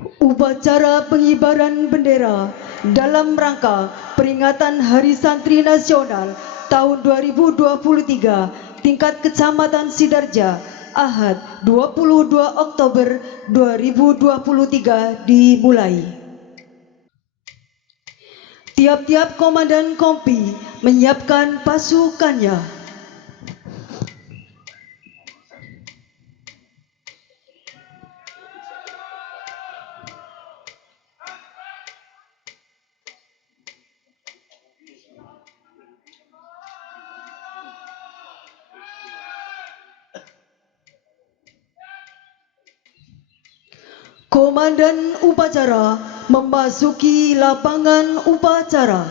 Upacara pengibaran bendera dalam rangka peringatan Hari Santri Nasional tahun 2023 tingkat Kecamatan Sidarja, Ahad 22 Oktober 2023 dimulai. Tiap-tiap komandan kompi menyiapkan pasukannya. Komandan upacara memasuki lapangan upacara.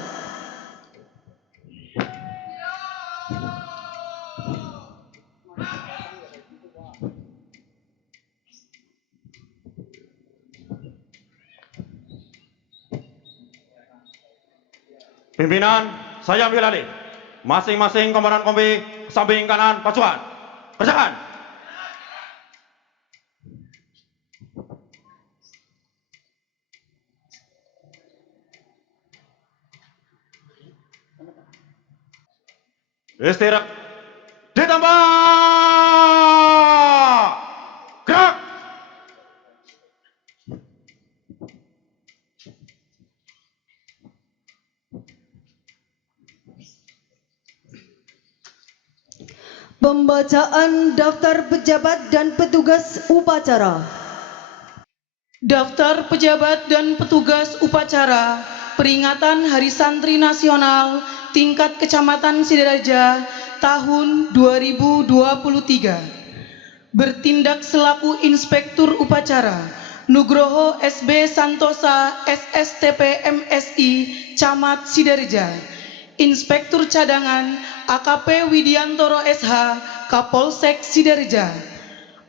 Pimpinan, saya ambil alih. Masing-masing komandan kompi samping kanan pasukan. Kerjakan. Istirahat. Ditambah. Gerak. Pembacaan daftar pejabat dan petugas upacara. Daftar pejabat dan petugas upacara peringatan Hari Santri Nasional tingkat Kecamatan Sidarja tahun 2023. Bertindak selaku Inspektur Upacara Nugroho SB Santosa SSTP MSI Camat Sidarja. Inspektur Cadangan AKP Widiantoro SH Kapolsek Sidarja.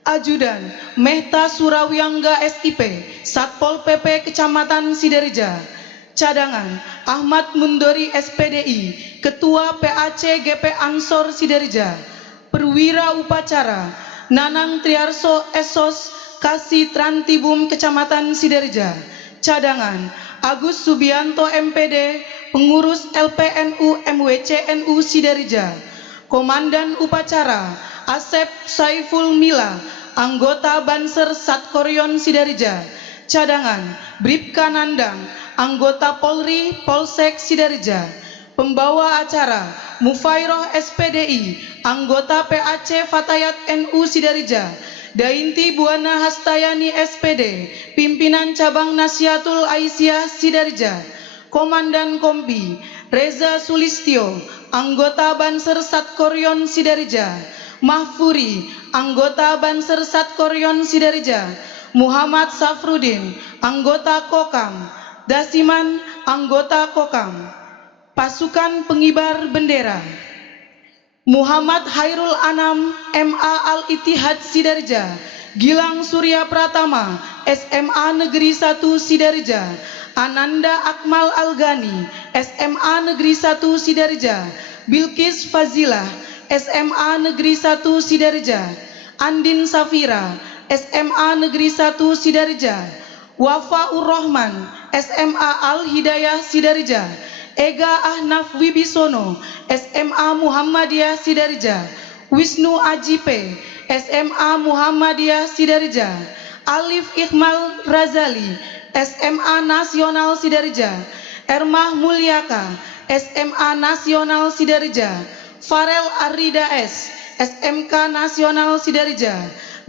Ajudan Mehta Surawiangga SIP Satpol PP Kecamatan Sidarja. Cadangan Ahmad Mundori SPDI Ketua PAC GP Ansor Sidarja. Perwira Upacara Nanang Triarso Esos Kasih Trantibum Kecamatan Sidarja. Cadangan Agus Subianto MPD Pengurus LPNU MWCNU Sidarja. Komandan Upacara Asep Saiful Mila anggota Banser Satkoryon Sidarja. Cadangan Bribka Nandang anggota Polri Polsek Sidarja. Pembawa acara Mufairoh SPDI anggota PAC Fatayat NU Sidarja. Dainti Buana Hastayani SPD pimpinan cabang Nasihatul Aisyah Sidarja. Komandan Kompi Reza Sulistyo anggota Banser Satkoryon Sidarja. Mahfuri anggota Banser Satkoryon Sidarja. Muhammad Safrudin anggota Kokam. Dasiman anggota Kokam. Pasukan pengibar bendera Muhammad Hairul Anam MA Al-Ittihad Sidarja. Gilang Surya Pratama SMA Negeri 1 Sidarja. Ananda Akmal Algani SMA Negeri 1 Sidarja. Bilkis Fazilah SMA Negeri 1 Sidarja. Andin Safira SMA Negeri 1 Sidarja. Wafaur Rahman SMA Al Hidayah Sidarja. Ega Ahnaf Wibisono SMA Muhammadiyah Sidarja. Wisnu Ajipe SMA Muhammadiyah Sidarja. Alif Ikhmal Razali SMA Nasional Sidarja. Ermah Mulyaka SMA Nasional Sidarja. Farel Arida S SMK Nasional Sidarja.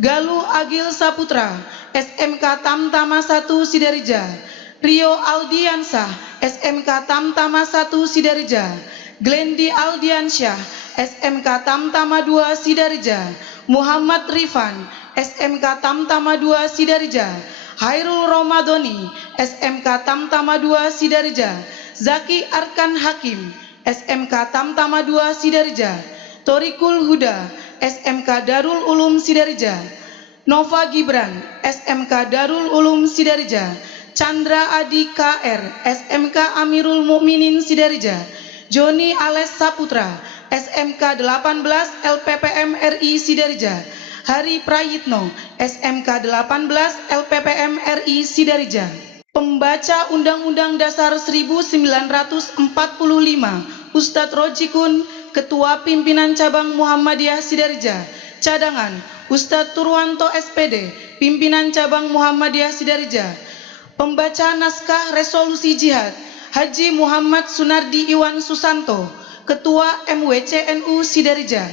Galuh Agil Saputra SMK Tamtama 1 Sidarja. Rio Aldiansah SMK Tamtama 1 Sidarja. Glendi Aldiansyah SMK Tamtama 2 Sidarja. Muhammad Rifan SMK Tamtama 2 Sidarja. Hairul Romadoni SMK Tamtama 2 Sidarja. Zaki Arkan Hakim SMK Tamtama 2 Sidarja. Torikul Huda SMK Darul Ulum Sidarja. Nova Gibran SMK Darul Ulum Sidarja. Chandra Adi KR SMK Amirul Mukminin Sidarja. Joni Ales Saputra SMK 18 LPPM RI Sidarja. Hari Prayitno, SMK 18 LPPM RI Sidareja. Pembaca Undang-Undang Dasar 1945, Ustadz Rojikun, Ketua Pimpinan Cabang Muhammadiyah Sidareja. Cadangan, Ustadz Turwanto SPD, Pimpinan Cabang Muhammadiyah Sidareja. Pembaca Naskah Resolusi Jihad, Haji Muhammad Sunardi Iwan Susanto, Ketua MWCNU Sidareja.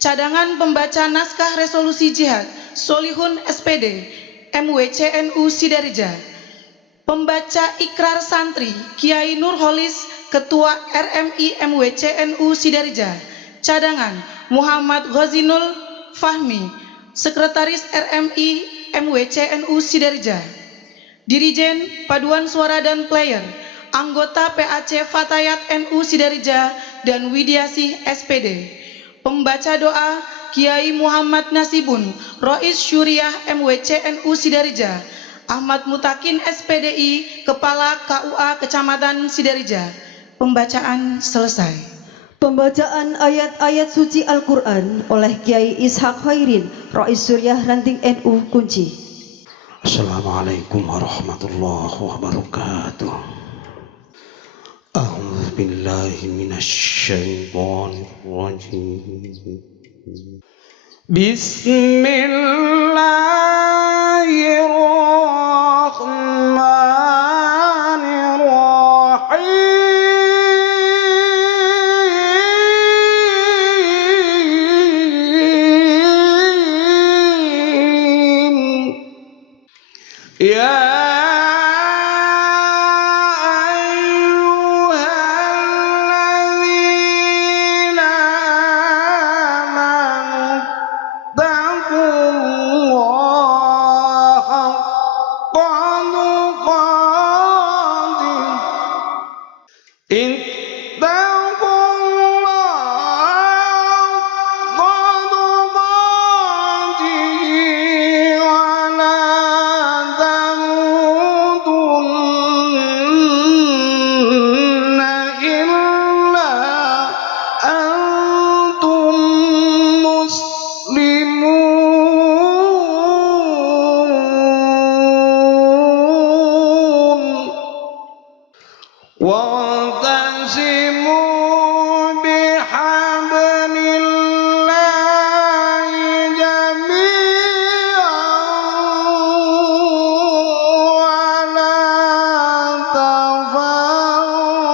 Cadangan pembaca Naskah Resolusi Jihad, Solihun SPD, MWCNU Sidareja. Pembaca Ikrar Santri, Kiai Nurholis, Ketua RMI MWCNU Sidareja. Cadangan, Muhammad Ghazinul Fahmi, Sekretaris RMI MWCNU Sidareja. Dirijen Paduan Suara dan Player, anggota PAC Fatayat NU Sidareja dan Widiasih SPD. Pembaca doa, Kiai Muhammad Nasibun, Rois Syuriah MWCNU Sidareja. Ahmad Mutakin SPDI, Kepala KUA Kecamatan Sidareja. Pembacaan selesai. Pembacaan ayat-ayat suci Al-Quran oleh Kiai Ishak Khairin, Rois Suriah Ranting NU Kunci. Assalamualaikum warahmatullahi wabarakatuh. A'udzu billahi minasyaitonir rajim. Bismillahirrahmanirrahim. Ya ayyuhalladzina amanu taqullaha haqqa tuqatih. واعتصموا بحبل الله جميعا ولا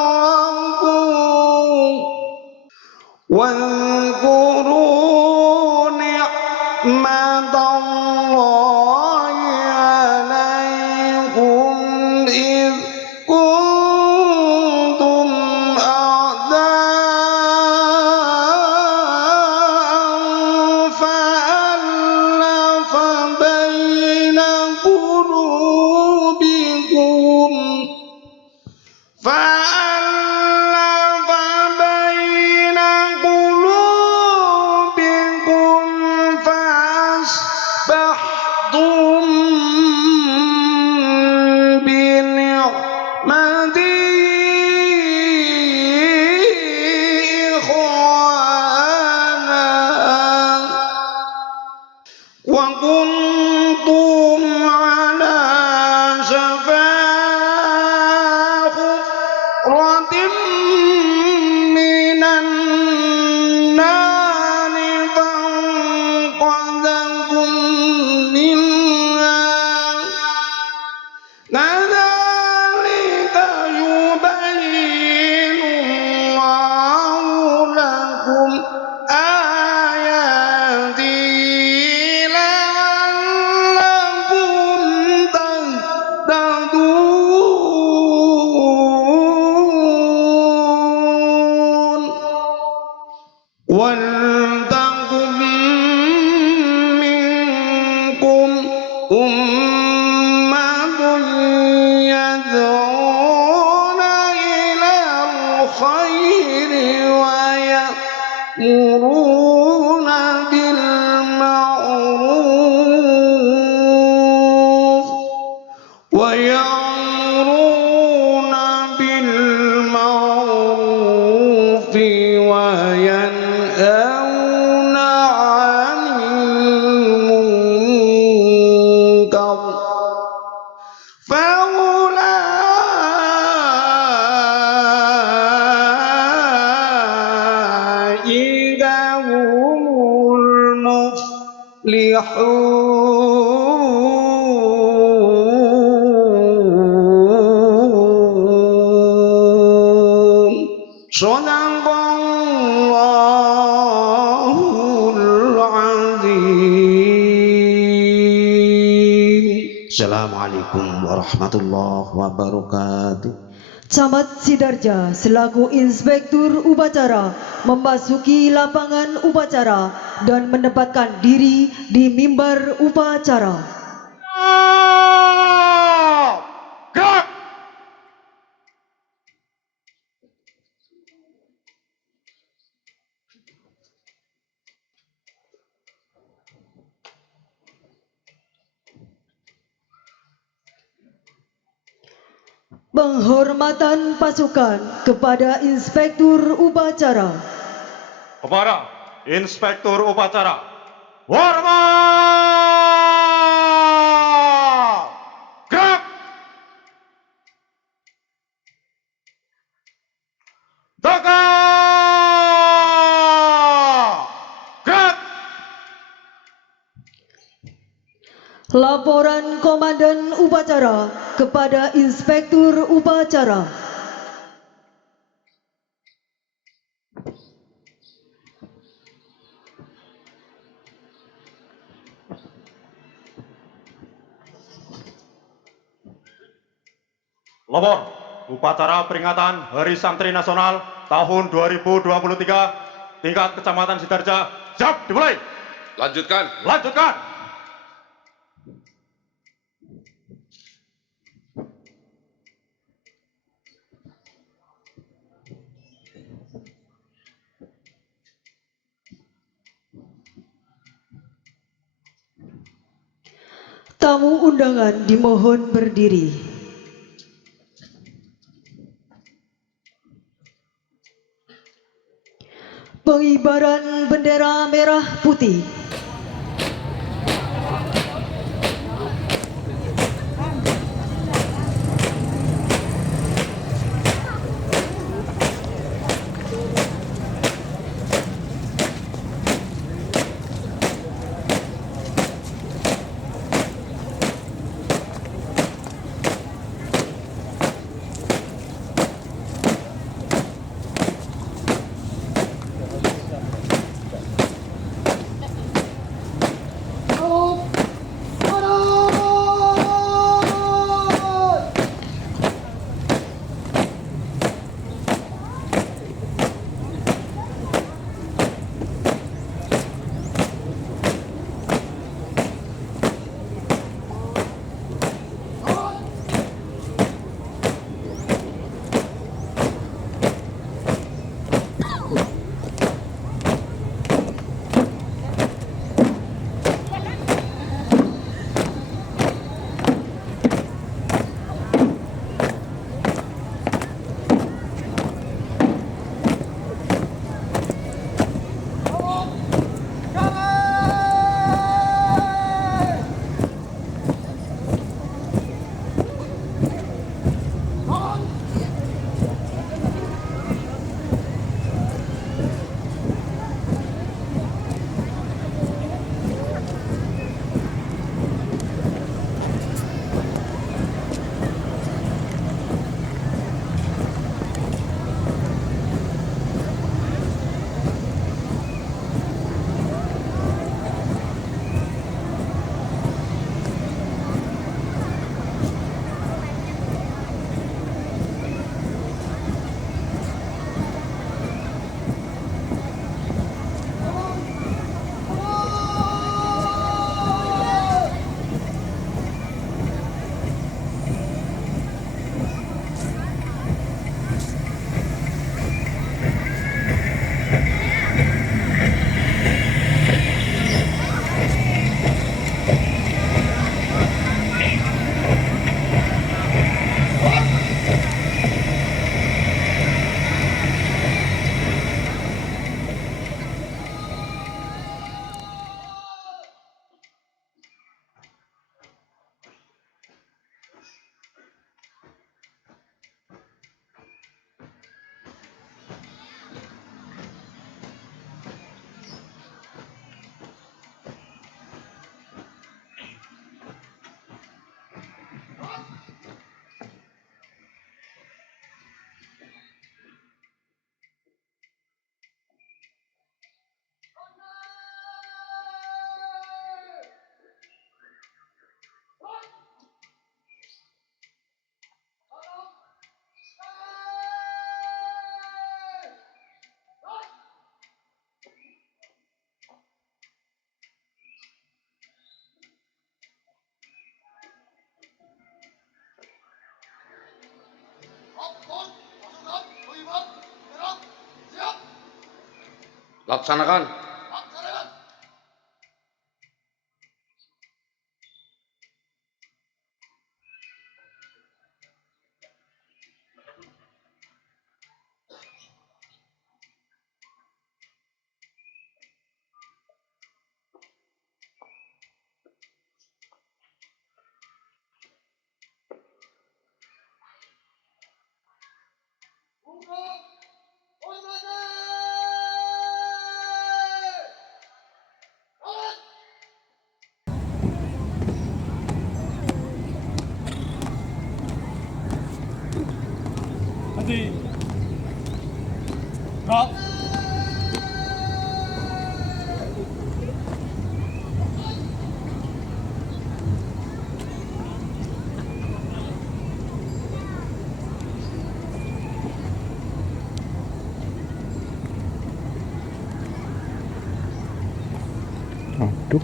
تفرقوا واذكروا نعمة الله عليكم إذ كنتم أعداء فألف بين قلوبكم فأصبحتم بنعمته إخوانا وكنتم على شفا حفرة من النار فانقذكم منها كذلك يبين الله لكم آياته لعلكم تهتدون ولتكن منكم أمة يدعون إلى الخير ويأمرون بالمعروف وينهون عن فأولئك هم المفلحون صدق الله العظيم. Assalamualaikum warahmatullahi wabarakatuh. Camat Sidarja selaku Inspektur Upacara memasuki lapangan upacara dan menempatkan diri di mimbar upacara. Gerak! Penghormatan pasukan kepada Inspektur Upacara. Kepada Inspektur Upacara, hormat! Gerak! Tegak! Gerak! Laporan Komandan Upacara kepada Inspektur Upacara. Lapor upacara peringatan Hari Santri Nasional tahun 2023 tingkat Kecamatan Sidarja. Siap, dimulai. Lanjutkan. Lanjutkan. Tamu undangan dimohon berdiri. Pengibaran bendera merah putih. Laksanakan. Hadi. Rock. Aduh.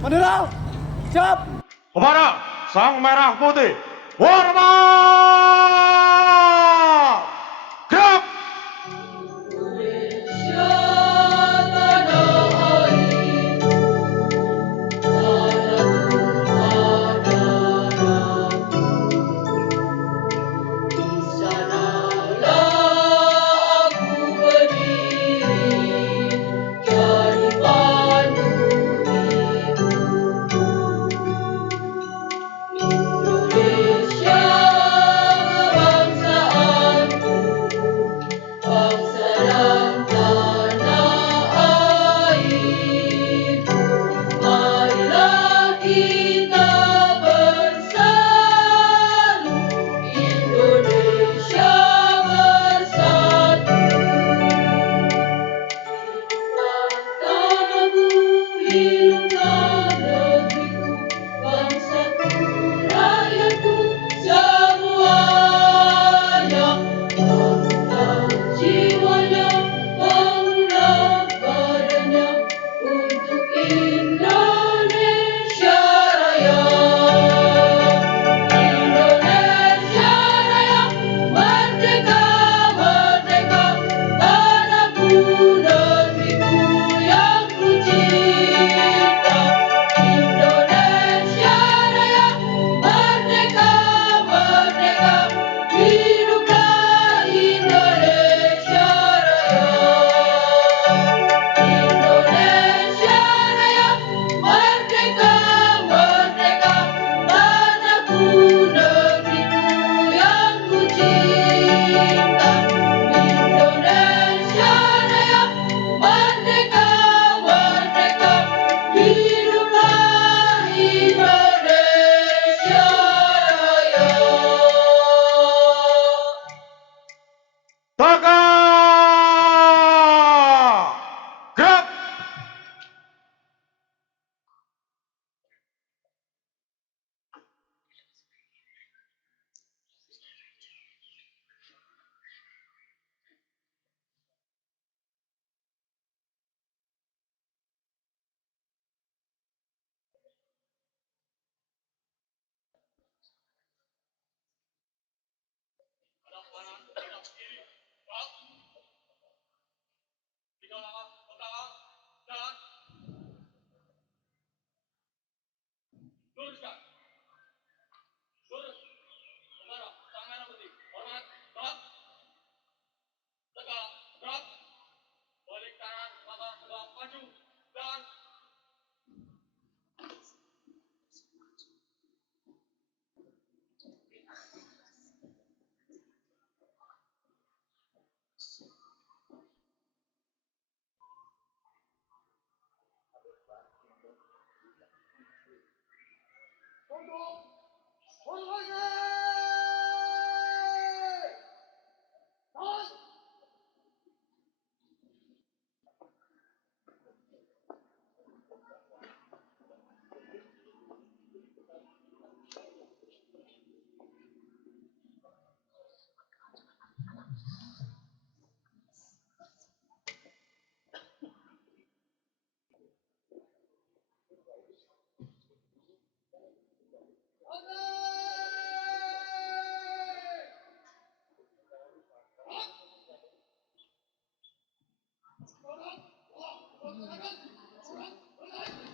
Bendera, siap. Kepada Sang Merah Putih, hormat! Gerak! Tegak! Gerak!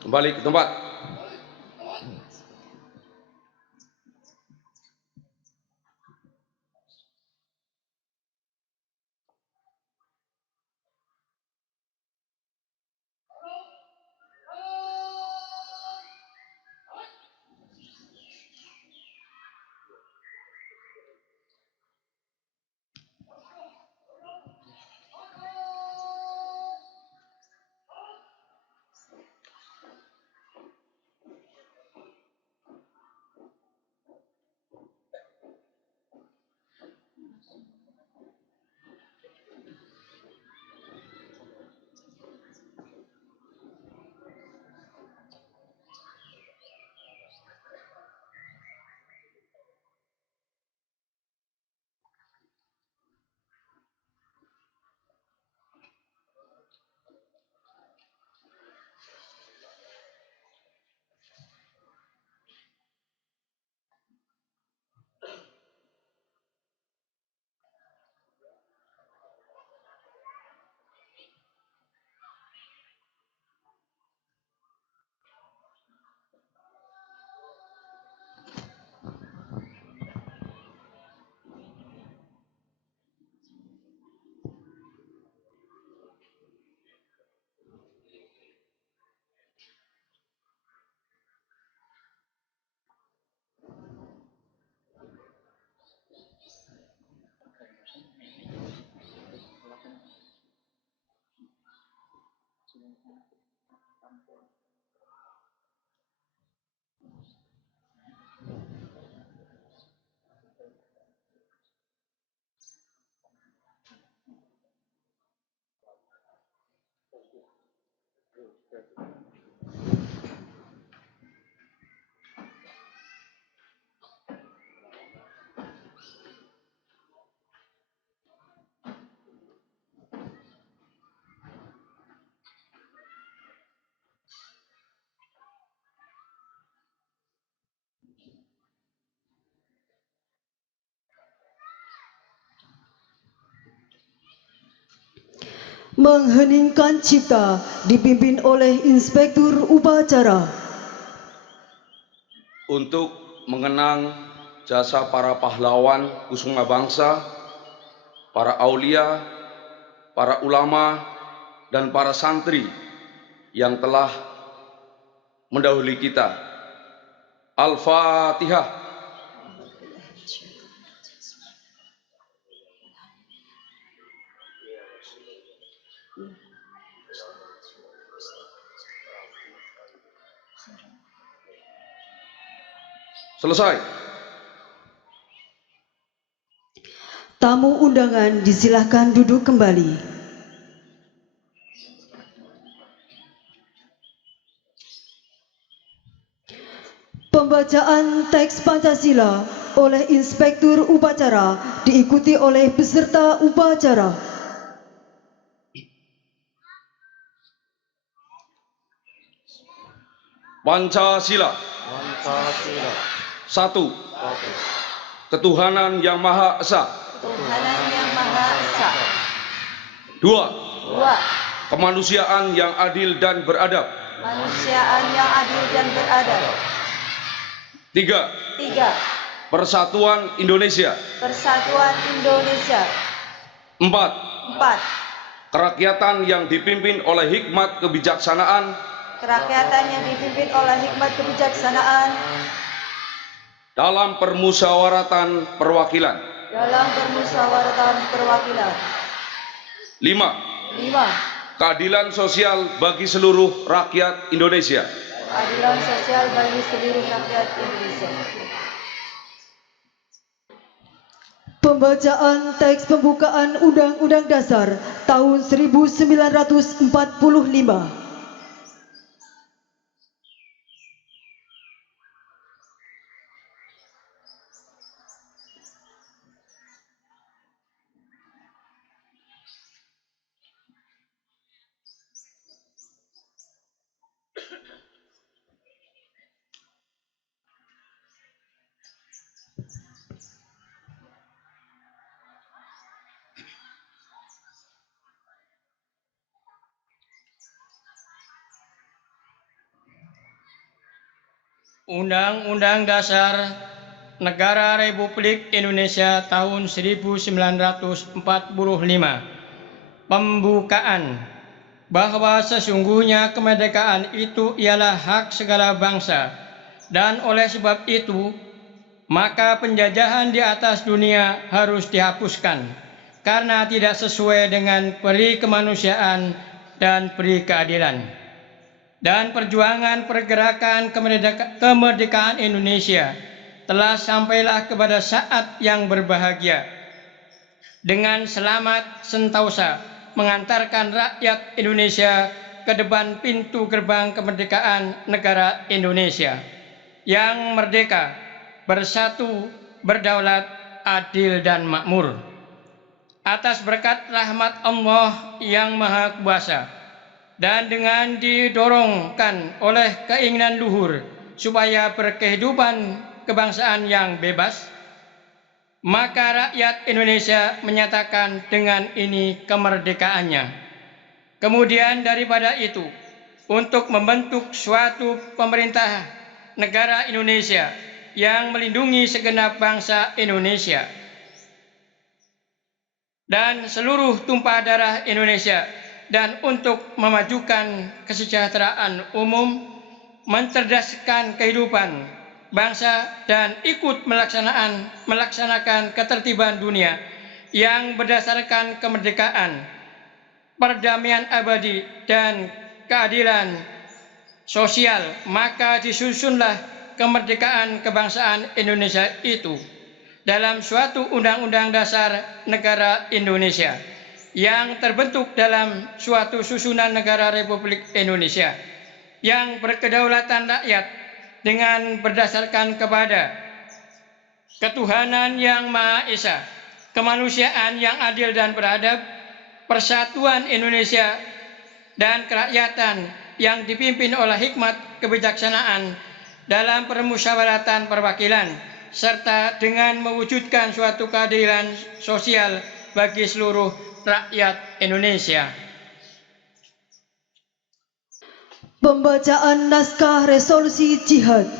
Kembali ke tempat. Mengheningkan cipta dipimpin oleh Inspektur Upacara. Untuk mengenang jasa para pahlawan kusuma bangsa, para aulia, para ulama, dan para santri yang telah mendahului kita. Al-Fatihah. Selesai. Tamu undangan disilahkan duduk kembali. Pembacaan teks Pancasila oleh Inspektur Upacara diikuti oleh peserta upacara. Pancasila. Satu. Ketuhanan Yang Maha Esa. Tuhanan yang Maha Esa. Dua. Dua. Kemanusiaan yang adil dan beradab. Kemanusiaan yang adil dan beradab. Tiga. Tiga. Persatuan Indonesia. Persatuan Indonesia. Empat. Empat. Kerakyatan yang dipimpin oleh hikmat kebijaksanaan. Kerakyatan yang dipimpin oleh hikmat kebijaksanaan Dalam permusyawaratan perwakilan. dalam permusyawaratan perwakilan. Lima. Lima. Keadilan sosial bagi seluruh rakyat Indonesia. Keadilan sosial bagi seluruh rakyat Indonesia. Pembacaan teks pembukaan Undang-Undang Dasar tahun 1945. Undang-Undang Dasar Negara Republik Indonesia tahun 1945. Pembukaan. Bahwa sesungguhnya kemerdekaan itu ialah hak segala bangsa, dan oleh sebab itu maka penjajahan di atas dunia harus dihapuskan karena tidak sesuai dengan peri kemanusiaan dan peri keadilan. Dan perjuangan pergerakan kemerdekaan Indonesia telah sampailah kepada saat yang berbahagia dengan selamat sentosa mengantarkan rakyat Indonesia ke depan pintu gerbang kemerdekaan negara Indonesia yang merdeka, bersatu, berdaulat, adil dan makmur. Atas berkat rahmat Allah yang Maha Kuasa dan dengan didorongkan oleh keinginan luhur supaya berkehidupan kebangsaan yang bebas, maka rakyat Indonesia menyatakan dengan ini kemerdekaannya. Kemudian daripada itu, untuk membentuk suatu pemerintah negara Indonesia yang melindungi segenap bangsa Indonesia dan seluruh tumpah darah Indonesia, dan untuk memajukan kesejahteraan umum, mencerdaskan kehidupan bangsa, dan ikut melaksanakan ketertiban dunia yang berdasarkan kemerdekaan, perdamaian abadi, dan keadilan sosial, maka disusunlah kemerdekaan kebangsaan Indonesia itu dalam suatu Undang-Undang Dasar Negara Indonesia yang terbentuk dalam suatu susunan negara Republik Indonesia yang berkedaulatan rakyat dengan berdasarkan kepada ketuhanan yang Maha Esa, kemanusiaan yang adil dan beradab, persatuan Indonesia, dan kerakyatan yang dipimpin oleh hikmat kebijaksanaan dalam permusyawaratan perwakilan, serta dengan mewujudkan suatu keadilan sosial bagi seluruh rakyat Indonesia. Pembacaan naskah resolusi jihad.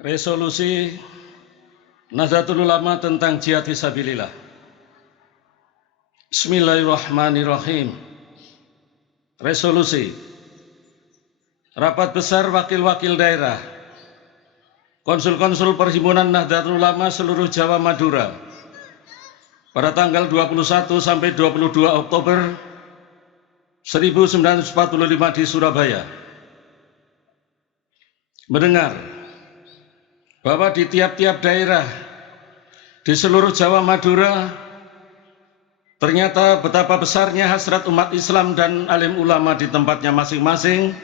Resolusi Nahdlatul Ulama tentang jihad fisabilillah. Bismillahirrahmanirrahim. Resolusi Rapat Besar Wakil-Wakil Daerah Konsul-Konsul Perhimpunan Nahdlatul Ulama seluruh Jawa Madura pada tanggal 21 sampai 22 Oktober 1945 di Surabaya mendengar bahwa di tiap-tiap daerah di seluruh Jawa Madura ternyata betapa besarnya hasrat umat Islam dan alim ulama di tempatnya masing-masing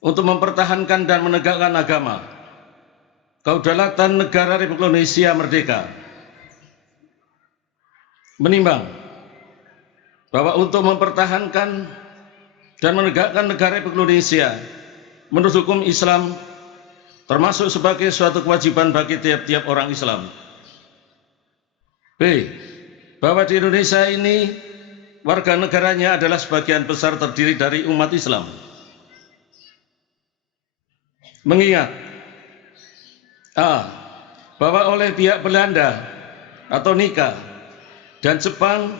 untuk mempertahankan dan menegakkan agama, kedaulatan negara Republik Indonesia merdeka. Menimbang bahwa untuk mempertahankan dan menegakkan negara Republik Indonesia menurut hukum Islam termasuk sebagai suatu kewajiban bagi tiap-tiap orang Islam. B. Bahwa di Indonesia ini warga negaranya adalah sebagian besar terdiri dari umat Islam. Mengingat A. Bahwa oleh pihak Belanda atau Nika dan Jepang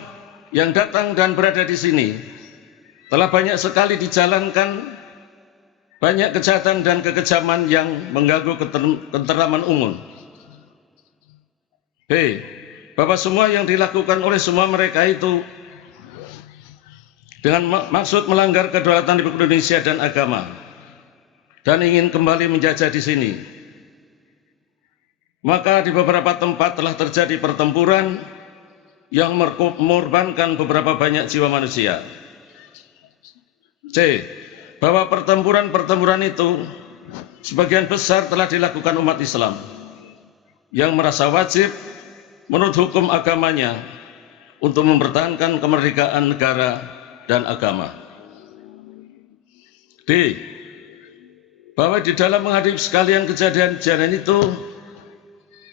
yang datang dan berada di sini telah banyak sekali dijalankan banyak kejahatan dan kekejaman yang mengganggu ketentraman umum. B. Bahwa semua yang dilakukan oleh semua mereka itu dengan maksud melanggar kedaulatan Republik Indonesia dan agama dan ingin kembali menjajah di sini. Maka di beberapa tempat telah terjadi pertempuran yang mengorbankan beberapa banyak jiwa manusia. C. Bahwa pertempuran itu sebagian besar telah dilakukan umat Islam yang merasa wajib menurut hukum agamanya untuk mempertahankan kemerdekaan negara dan agama. D. Bahwa di dalam menghadapi sekalian kejadian-kejadian itu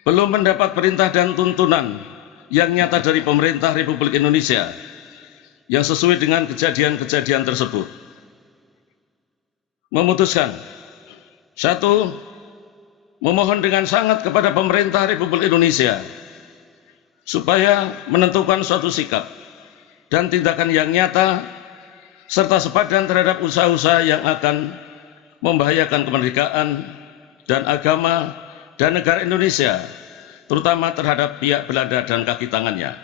belum mendapat perintah dan tuntunan yang nyata dari pemerintah Republik Indonesia yang sesuai dengan kejadian-kejadian tersebut. Memutuskan 1. Memohon dengan sangat kepada pemerintah Republik Indonesia supaya menentukan suatu sikap dan tindakan yang nyata serta sepadan terhadap usaha-usaha yang akan membahayakan kemerdekaan dan agama dan negara Indonesia, terutama terhadap pihak Belanda dan kaki tangannya.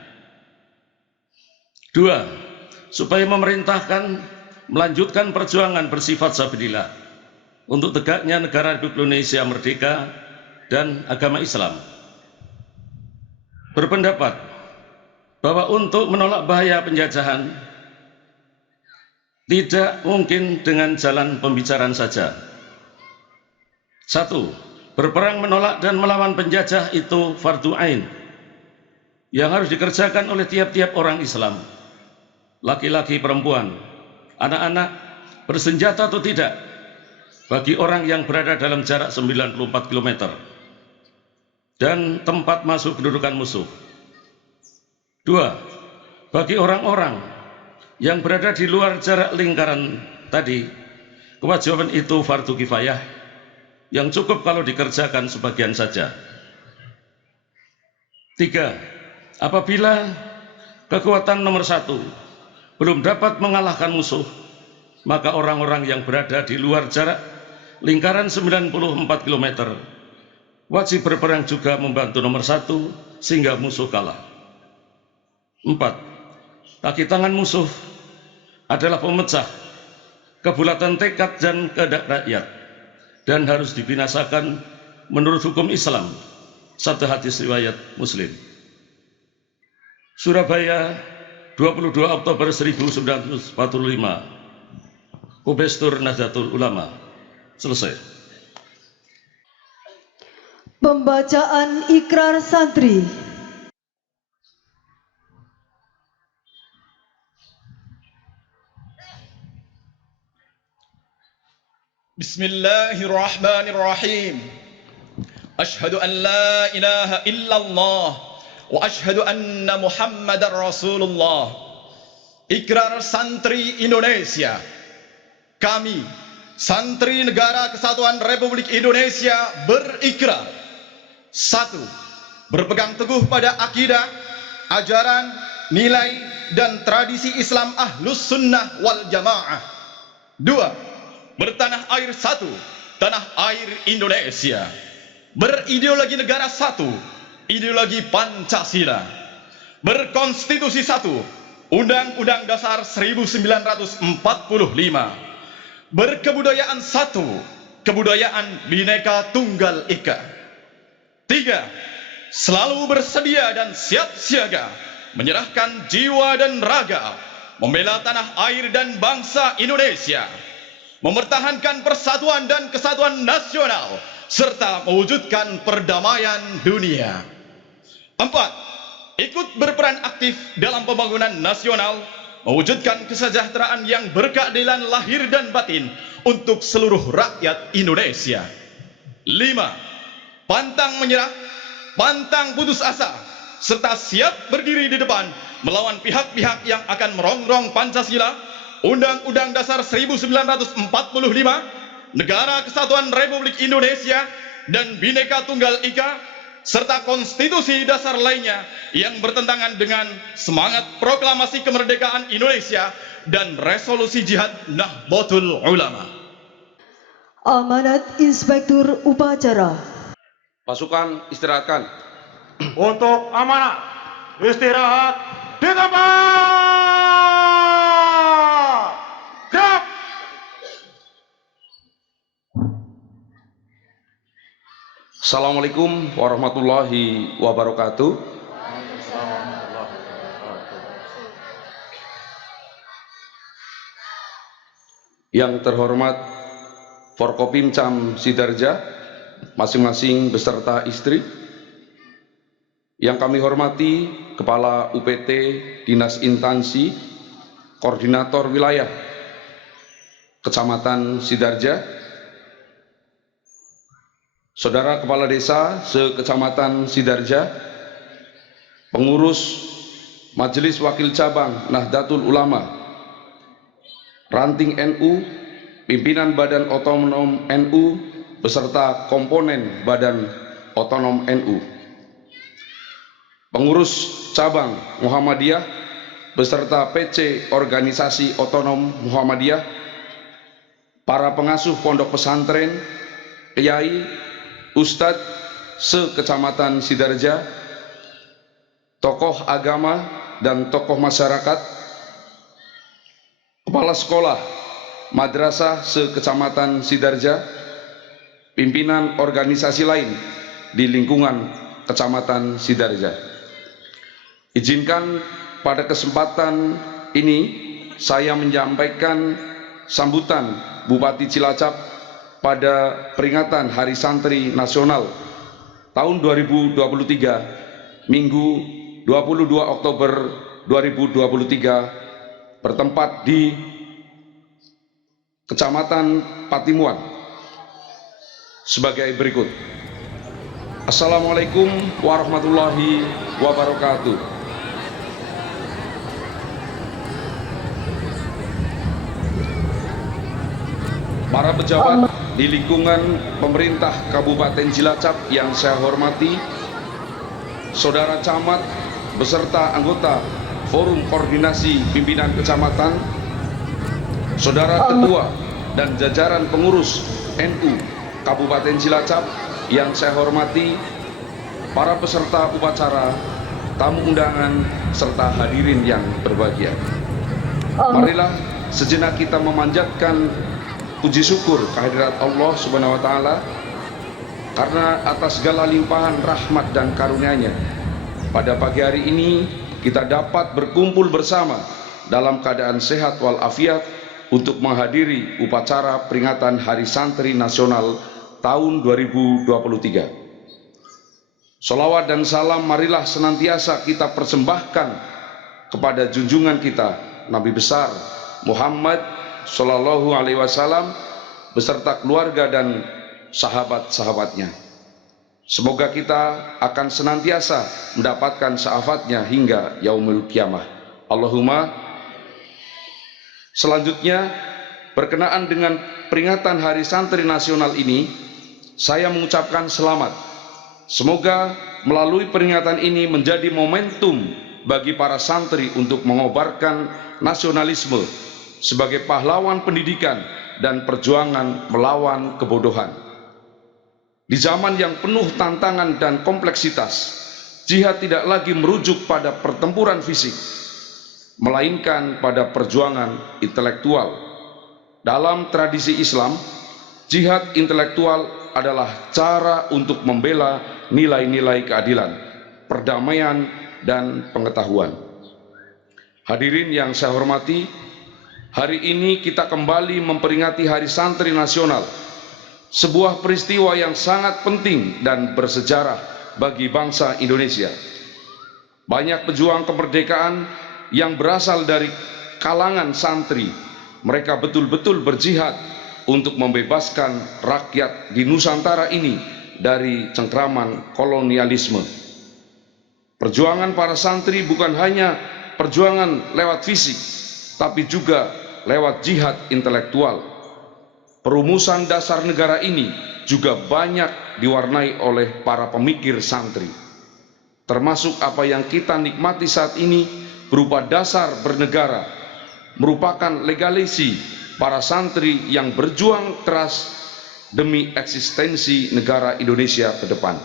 2. Supaya memerintahkan melanjutkan perjuangan bersifat sabilillah untuk tegaknya negara Republik Indonesia merdeka dan agama Islam. Berpendapat bahwa untuk menolak bahaya penjajahan tidak mungkin dengan jalan pembicaraan saja. 1. Berperang menolak dan melawan penjajah itu fardu ain yang harus dikerjakan oleh tiap-tiap orang Islam, laki-laki, perempuan, anak-anak, bersenjata atau tidak, bagi orang yang berada dalam jarak 94 km dan tempat masuk kedudukan musuh. 2. Bagi orang-orang yang berada di luar jarak lingkaran tadi, kewajiban itu fardu kifayah yang cukup kalau dikerjakan sebagian saja. 3. Apabila kekuatan nomor 1 belum dapat mengalahkan musuh, maka orang-orang yang berada di luar jarak lingkaran 94 km wajib berperang juga membantu nomor 1 sehingga musuh kalah. 4. Kaki tangan musuh adalah pemecah kebulatan tekad dan kehendak rakyat dan harus dibinasakan menurut hukum Islam. Satu hadis riwayat Muslim. Surabaya, 22 Oktober 1945. Kubestur Nahdlatul Ulama. Selesai. Pembacaan ikrar santri. Bismillahirrahmanirrahim. Asyhadu an la ilaha illallah wa asyhadu anna Muhammadar Rasulullah. Ikrar Santri Indonesia. Kami, Santri Negara Kesatuan Republik Indonesia, berikrar: 1. Berpegang teguh pada akidah, ajaran, nilai, dan tradisi Islam Ahlus Sunnah wal Jamaah. 2. Bertanah air satu, tanah air Indonesia. Berideologi negara satu, ideologi Pancasila. Berkonstitusi satu, Undang-Undang Dasar 1945. Berkebudayaan satu, kebudayaan Bhinneka Tunggal Ika. 3. Selalu bersedia dan siap siaga menyerahkan jiwa dan raga membela tanah air dan bangsa Indonesia, mempertahankan persatuan dan kesatuan nasional, serta mewujudkan perdamaian dunia. 4. Ikut berperan aktif dalam pembangunan nasional, mewujudkan kesejahteraan yang berkeadilan lahir dan batin untuk seluruh rakyat Indonesia. 5. Pantang menyerah, pantang putus asa, serta siap berdiri di depan melawan pihak-pihak yang akan merongrong Pancasila, Undang-Undang Dasar 1945, Negara Kesatuan Republik Indonesia, dan Bhinneka Tunggal Ika, serta konstitusi dasar lainnya yang bertentangan dengan semangat proklamasi kemerdekaan Indonesia dan resolusi jihad Nahdlatul Ulama. Amanat Inspektur Upacara. Pasukan istirahatkan. Untuk amanah, istirahat di tempat. Gerak. Assalamualaikum warahmatullahi wabarakatuh. Yang terhormat Forkopimcam Sidarja, masing-masing beserta istri. Yang kami hormati Kepala UPT Dinas Instansi Koordinator Wilayah Kecamatan Sidarja, Saudara Kepala Desa se-Kecamatan Sidarja, pengurus Majelis Wakil Cabang Nahdlatul Ulama, Ranting NU, pimpinan Badan Otonom NU, beserta komponen Badan Otonom NU, pengurus Cabang Muhammadiyah, beserta PC Organisasi Otonom Muhammadiyah, para pengasuh pondok pesantren, kiai, ustadz se-Kecamatan Sidarja, tokoh agama dan tokoh masyarakat, kepala sekolah madrasah se-Kecamatan Sidarja, pimpinan organisasi lain di lingkungan Kecamatan Sidarja. Izinkan pada kesempatan ini saya menyampaikan sambutan Bupati Cilacap pada peringatan Hari Santri Nasional tahun 2023, Minggu 22 Oktober 2023, bertempat di Kecamatan Patimuan sebagai berikut. Assalamualaikum warahmatullahi wabarakatuh. Para pejabat di lingkungan pemerintah Kabupaten Cilacap yang saya hormati, Saudara Camat beserta anggota Forum Koordinasi Pimpinan Kecamatan, Saudara Ketua dan jajaran pengurus NU Kabupaten Cilacap yang saya hormati, para peserta upacara, tamu undangan, serta hadirin yang berbahagia. Marilah sejenak kita memanjatkan puji syukur kehadirat Allah Subhanahu wa taala karena atas segala limpahan rahmat dan karunia-Nya pada pagi hari ini kita dapat berkumpul bersama dalam keadaan sehat walafiat untuk menghadiri upacara peringatan Hari Santri Nasional tahun 2023. Sholawat dan salam marilah senantiasa kita persembahkan kepada junjungan kita Nabi besar Muhammad Shallallahu Alaihi Wasallam beserta keluarga dan sahabat-sahabatnya. Semoga kita akan senantiasa mendapatkan syafaatnya hingga yaumul kiamah. Allahumma. Selanjutnya, berkenaan dengan peringatan Hari Santri Nasional ini, saya mengucapkan selamat. Semoga melalui peringatan ini menjadi momentum bagi para santri untuk mengobarkan nasionalisme sebagai pahlawan pendidikan dan perjuangan melawan kebodohan. Di zaman yang penuh tantangan dan kompleksitas, jihad tidak lagi merujuk pada pertempuran fisik, melainkan pada perjuangan intelektual. Dalam tradisi Islam, jihad intelektual adalah cara untuk membela nilai-nilai keadilan, perdamaian, dan pengetahuan. Hadirin yang saya hormati, hari ini kita kembali memperingati Hari Santri Nasional, sebuah peristiwa yang sangat penting dan bersejarah bagi bangsa Indonesia. Banyak pejuang kemerdekaan yang berasal dari kalangan santri, mereka betul-betul berjihad untuk membebaskan rakyat di Nusantara ini dari cengkraman kolonialisme. Perjuangan para santri bukan hanya perjuangan lewat fisik, tapi juga lewat jihad intelektual. Perumusan dasar negara ini juga banyak diwarnai oleh para pemikir santri, termasuk apa yang kita nikmati saat ini berupa dasar bernegara, merupakan legalisi para santri yang berjuang keras demi eksistensi negara Indonesia ke depan.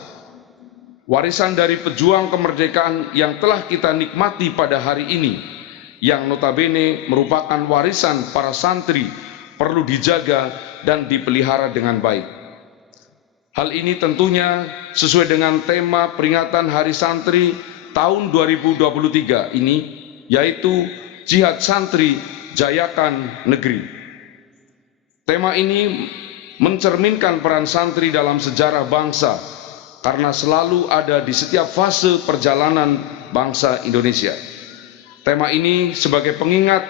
Warisan dari pejuang kemerdekaan yang telah kita nikmati pada hari ini, yang notabene merupakan warisan para santri, perlu dijaga dan dipelihara dengan baik. Hal ini tentunya sesuai dengan tema peringatan Hari Santri tahun 2023 ini, yaitu Jihad Santri Jayakan Negeri. Tema ini mencerminkan peran santri dalam sejarah bangsa karena selalu ada di setiap fase perjalanan bangsa Indonesia. Tema ini sebagai pengingat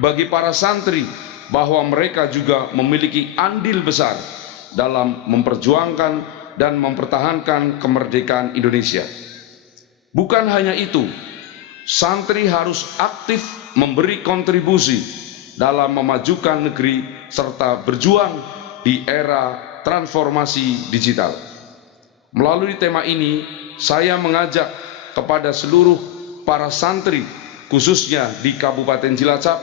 bagi para santri bahwa mereka juga memiliki andil besar dalam memperjuangkan dan mempertahankan kemerdekaan Indonesia. Bukan hanya itu, santri harus aktif memberi kontribusi dalam memajukan negeri serta berjuang di era transformasi digital. Melalui tema ini, saya mengajak kepada seluruh para santri, khususnya di Kabupaten Cilacap,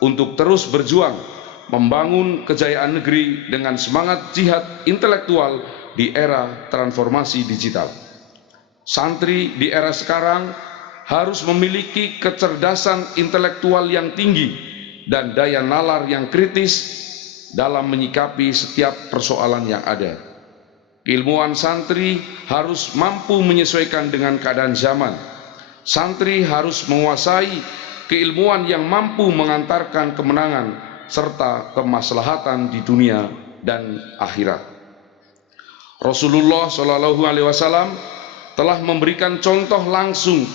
untuk terus berjuang membangun kejayaan negeri dengan semangat jihad intelektual di era transformasi digital. Santri di era sekarang harus memiliki kecerdasan intelektual yang tinggi dan daya nalar yang kritis dalam menyikapi setiap persoalan yang ada. Keilmuan santri harus mampu menyesuaikan dengan keadaan zaman. Santri harus menguasai keilmuan yang mampu mengantarkan kemenangan serta kemaslahatan di dunia dan akhirat. Rasulullah Shallallahu Alaihi Wasallam telah memberikan contoh langsung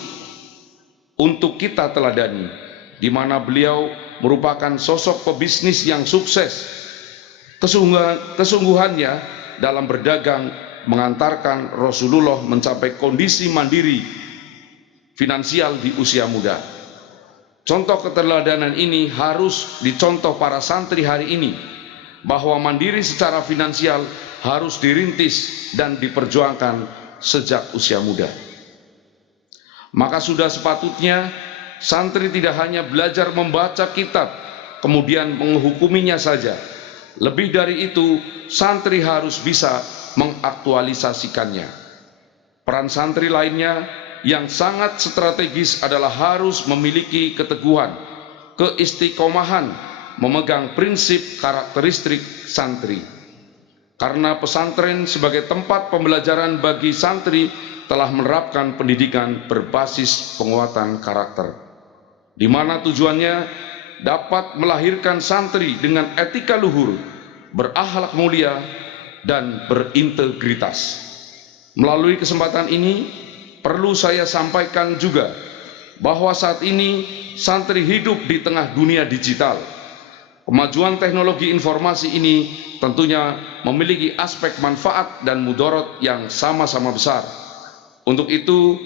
untuk kita teladani, di mana beliau merupakan sosok pebisnis yang sukses. Kesungguhannya dalam berdagang mengantarkan Rasulullah mencapai kondisi mandiri finansial di usia muda. Contoh keteladanan ini harus dicontoh para santri hari ini, bahwa mandiri secara finansial harus dirintis dan diperjuangkan sejak usia muda. Maka sudah sepatutnya santri tidak hanya belajar membaca kitab kemudian menghukuminya saja. Lebih dari itu, santri harus bisa mengaktualisasikannya. Peran santri lainnya yang sangat strategis adalah harus memiliki keteguhan, keistiqomahan, memegang prinsip karakteristik santri. Karena pesantren sebagai tempat pembelajaran bagi santri telah menerapkan pendidikan berbasis penguatan karakter, di mana tujuannya dapat melahirkan santri dengan etika luhur, berakhlak mulia, dan berintegritas. Melalui kesempatan ini, perlu saya sampaikan juga bahwa saat ini santri hidup di tengah dunia digital. Kemajuan teknologi informasi ini tentunya memiliki aspek manfaat dan mudarat yang sama-sama besar. Untuk itu,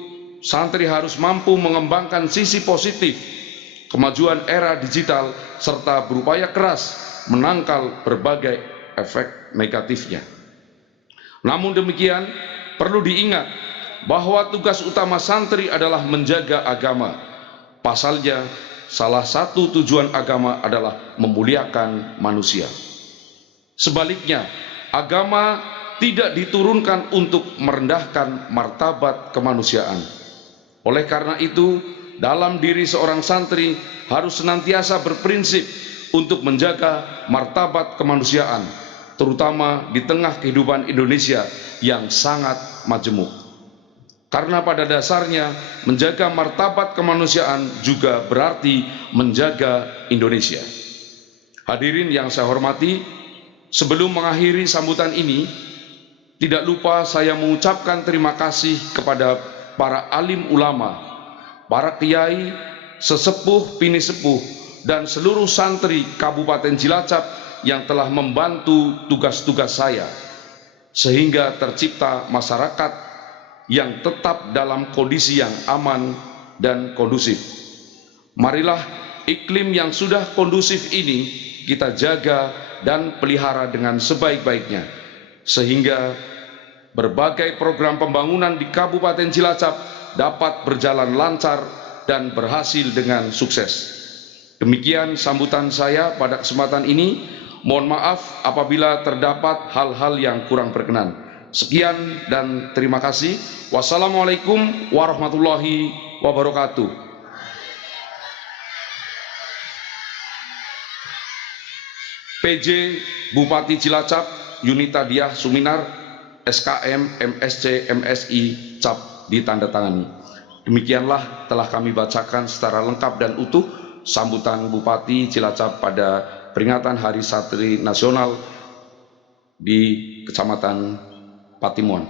santri harus mampu mengembangkan sisi positif kemajuan era digital serta berupaya keras menangkal berbagai efek negatifnya. Namun demikian, perlu diingat bahwa tugas utama santri adalah menjaga agama. Pasalnya, salah satu tujuan agama adalah memuliakan manusia. Sebaliknya, agama tidak diturunkan untuk merendahkan martabat kemanusiaan. Oleh karena itu, dalam diri seorang santri harus senantiasa berprinsip untuk menjaga martabat kemanusiaan, terutama di tengah kehidupan Indonesia yang sangat majemuk. Karena pada dasarnya menjaga martabat kemanusiaan juga berarti menjaga Indonesia. Hadirin yang saya hormati, sebelum mengakhiri sambutan ini, tidak lupa saya mengucapkan terima kasih kepada para alim ulama, para kiai, sesepuh, bini sepuh, dan seluruh santri Kabupaten Cilacap yang telah membantu tugas-tugas saya, sehingga tercipta masyarakat yang tetap dalam kondisi yang aman dan kondusif. Marilah iklim yang sudah kondusif ini kita jaga dan pelihara dengan sebaik-baiknya, sehingga berbagai program pembangunan di Kabupaten Cilacap dapat berjalan lancar dan berhasil dengan sukses. Demikian sambutan saya pada kesempatan ini. Mohon maaf apabila terdapat hal-hal yang kurang berkenan. Sekian dan terima kasih. Wassalamualaikum warahmatullahi wabarakatuh. PJ Bupati Cilacap, Yunita Diah Suminar, SKM, MSC, MSI, CAP ditandatangani. Demikianlah telah kami bacakan secara lengkap dan utuh sambutan Bupati Cilacap pada peringatan Hari Santri Nasional di Kecamatan Patimuan.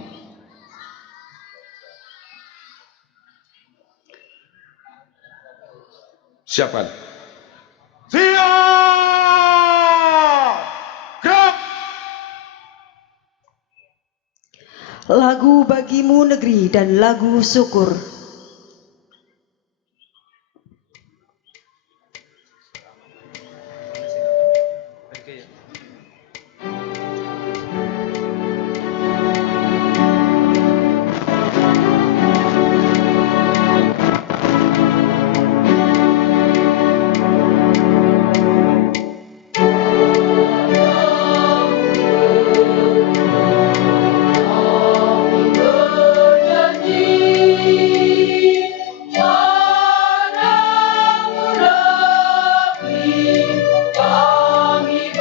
Siapkan. Siap! Gerak! Lagu Bagimu Negeri dan lagu Syukur. Kami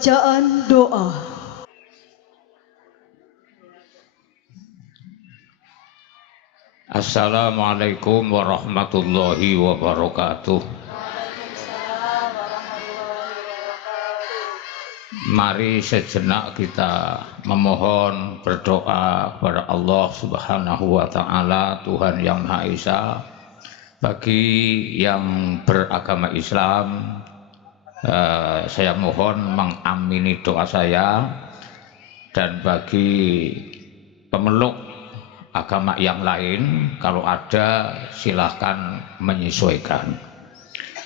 Bacaan doa. Assalamualaikum warahmatullahi wabarakatuh. Mari sejenak kita memohon berdoa kepada Allah Subhanahu wa taala, Tuhan yang Maha Esa. Bagi yang beragama Islam, saya mohon mengamini doa saya, dan bagi pemeluk agama yang lain, kalau ada silahkan menyesuaikan.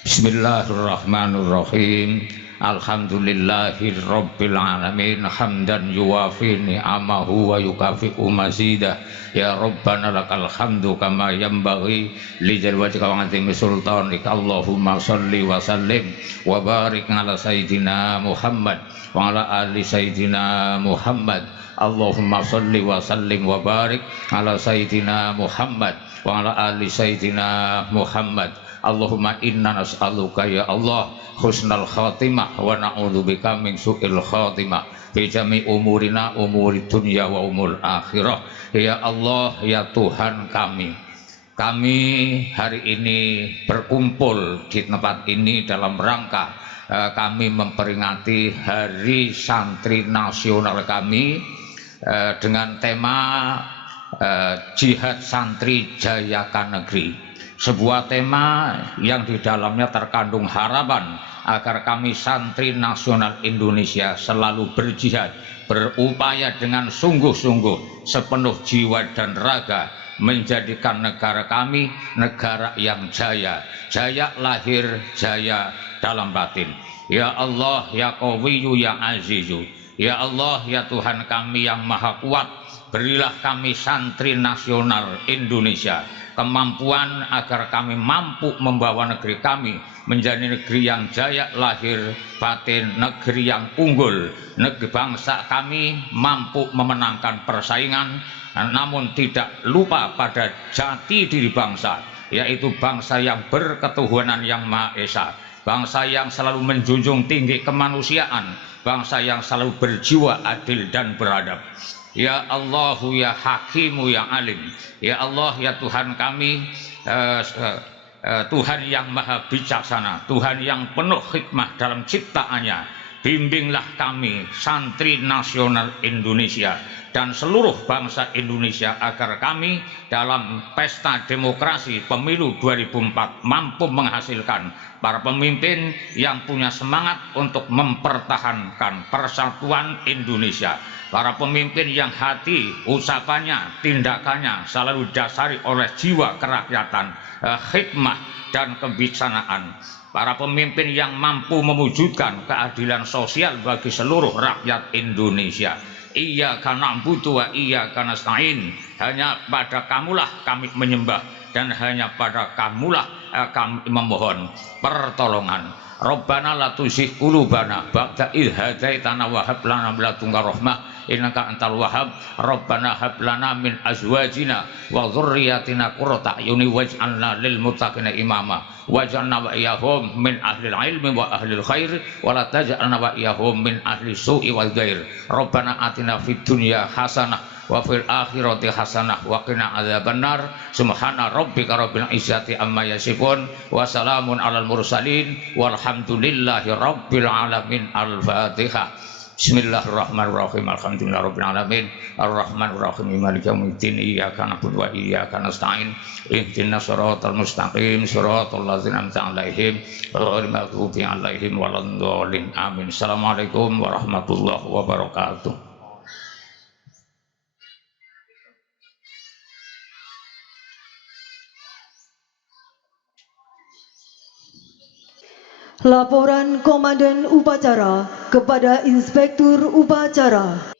Bismillahirrahmanirrahim. Alhamdulillahirabbil alamin, hamdan yuwafi ni'amahu wa yukafi'u mazidah. Ya Rabbana lakal hamdu kama yanbaghi li jalwajika wa 'azimi sultanika. Allahumma shalli wa sallim wa barik ala sayyidina Muhammad wa ala ali sayyidina Muhammad. Allahumma shalli wa sallim wa barik ala sayyidina Muhammad wa ala ali sayyidina Muhammad. Allahumma inna nas'aluka ya Allah husnal khatimah wa na'udzubika min su'il khatimah fi jami umurina, umuri dunya wa umur akhirah. Ya Allah, ya Tuhan kami hari ini berkumpul di tempat ini dalam rangka kami memperingati Hari Santri Nasional kami dengan tema Jihad Santri Jayakan Negeri. Sebuah tema yang di dalamnya terkandung harapan agar kami santri nasional Indonesia selalu berjihad, berupaya dengan sungguh-sungguh sepenuh jiwa dan raga menjadikan negara kami negara yang jaya, jaya lahir, jaya dalam batin. Ya Allah, ya Qawiyyu, ya Azizu, ya Allah, ya Tuhan kami yang Maha Kuat, berilah kami santri nasional Indonesia kemampuan agar kami mampu membawa negeri kami menjadi negeri yang jaya lahir batin, negeri yang unggul, negeri bangsa kami mampu memenangkan persaingan, namun tidak lupa pada jati diri bangsa, yaitu bangsa yang berketuhanan yang Maha Esa, bangsa yang selalu menjunjung tinggi kemanusiaan, bangsa yang selalu berjiwa adil dan beradab. Ya Allahu, ya Hakimu, ya Alim, ya Allah, ya Tuhan kami, Tuhan yang Maha Bijaksana, Tuhan yang penuh hikmah dalam ciptaannya, bimbinglah kami santri nasional Indonesia dan seluruh bangsa Indonesia agar kami dalam pesta demokrasi pemilu 2004 mampu menghasilkan para pemimpin yang punya semangat untuk mempertahankan persatuan Indonesia, para pemimpin yang hati, ucapannya, tindakannya selalu didasari oleh jiwa kerakyatan, hikmah dan kebijaksanaan, para pemimpin yang mampu mewujudkan keadilan sosial bagi seluruh rakyat Indonesia. Iyyaka na'budu wa iyyaka nasta'in. Hanya pada Kamulah kami menyembah dan hanya pada Kamulah kami memohon pertolongan. Rabbana la tuzigh qulubana ba'da idh hadaitana wa hab lana min ladunka rahmah innaka antal wahhab. Rabbana hab lana min azwajina wa dzurriyyatina qurrata a'yuni waj'alna lil muttaqina imama waj'alna wa iyyahum min ahlil ilmi wa ahlil khair wa la taj'alna wa iyyahum min ahli su'i wal ghair. Rabbana atina fid dunya hasanah wa fil akhirati hasanah wa qina adzabannar. Subhana rabbika rabbil izzati amma yasifun wa salamun alal mursalin walhamdulillahi rabbil alamin. Al-Fatihah. Bismillahirrahmanirrahim. Alhamdulillahirabbil alamin. Arrahmanirrahim. Maliki yaumiddin. Iyyaka na'budu wa iyyaka nasta'in. Ihdinas siratal mustaqim. Siratal ladzina an'amta 'alaihim ghairil maghdubi 'alaihim waladdallin. Amin. Assalamualaikum warahmatullahi wabarakatuh. Laporan Komandan Upacara kepada Inspektur Upacara.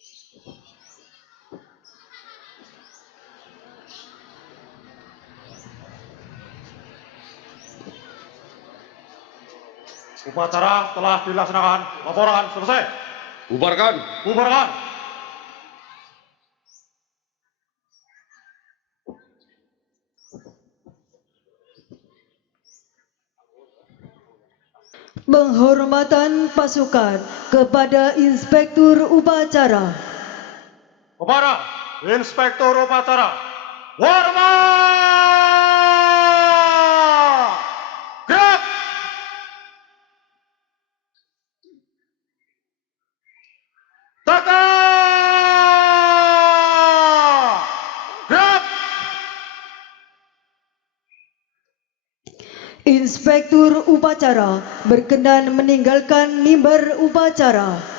Upacara telah dilaksanakan. Laporan selesai. Bubarkan. Bubarkan. Penghormatan pasukan kepada Inspektur Upacara. Kepada Inspektur Upacara, hormat! Gerak! Tata! Gerak! Inspektur Upacara berkenan meninggalkan mimbar upacara.